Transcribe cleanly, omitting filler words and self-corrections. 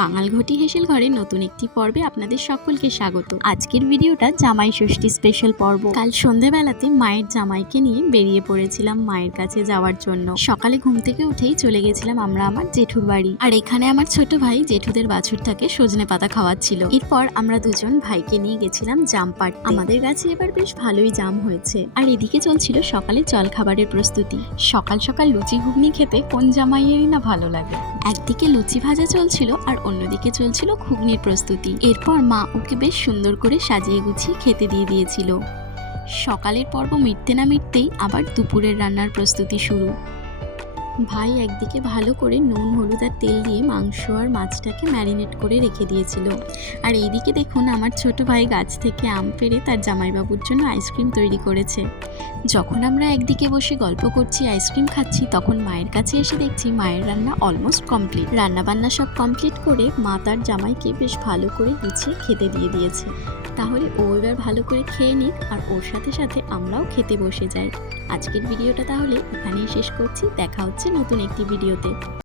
বাঙাল ঘটি হেসেল ঘরে নতুন একটি পর্বে আপনাদের সকলকে স্বাগত। আজকের ভিডিওটা জামাই ষষ্ঠী স্পেশাল পর্ব। কাল সন্ধ্যাবেলাতে মায়ের জামাইকে নিয়ে বেরিয়ে পড়েছিলাম মায়ের কাছে যাওয়ার জন্য। সকালে ঘুম থেকে উঠেই চলে গেছিলাম আমরা আমার জেঠুর বাড়ি। আর এখানে আমার ছোট ভাই জেঠুদের বাছুরটাকে সজনে পাতা খাওয়াচ্ছিল। এরপর আমরা দুজন ভাইকে নিয়ে গেছিলাম জাম পাড়তে। আমাদের গাছে এবার বেশ ভালোই জাম হয়েছে। আর এদিকে চলছিল সকালে জল খাবারের প্রস্তুতি। সকাল সকাল লুচি ঘুগনি খেতে কোন জামাইয়েরই না ভালো লাগে। একদিকে লুচি ভাজা চলছিল আর অন্যদিকে চলছিল ঘুগনির প্রস্তুতি। এরপর মা ওকে বেশ সুন্দর করে সাজিয়ে গুছিয়ে খেতে দিয়ে দিয়েছিল। সকালের পর্ব মিটতে না মিটতেই আবার দুপুরের রান্নার প্রস্তুতি শুরু। ভাই একদিকে ভালো করে নুন হলুদ আর তেল দিয়ে মাংস আর মাছটাকে ম্যারিনেট করে রেখে দিয়েছিল। আর এইদিকে দেখুন আমার ছোট ভাই গাছ থেকে আম পেড়ে তার জামাইবাবুর জন্য আইসক্রিম তৈরি করেছে। যখন আমরা একদিকে বসে গল্প করছি আইসক্রিম খাচ্ছি, তখন মায়ের কাছে এসে দেখছি মায়ের রান্না অলমোস্ট কমপ্লিট। রান্নাবান্না সব কমপ্লিট করে মা তার জামাইকে বেশ ভালো করে গুছিয়ে খেতে দিয়ে দিয়েছে। তাহলে ও এবার ভালো করে খেয়ে নিক আর ওর সাথে সাথে আমরাও খেতে বসে যাই। আজকের ভিডিওটা তাহলে এখানেই শেষ করছি। দেখা হচ্ছে নতুন একটি ভিডিওতে।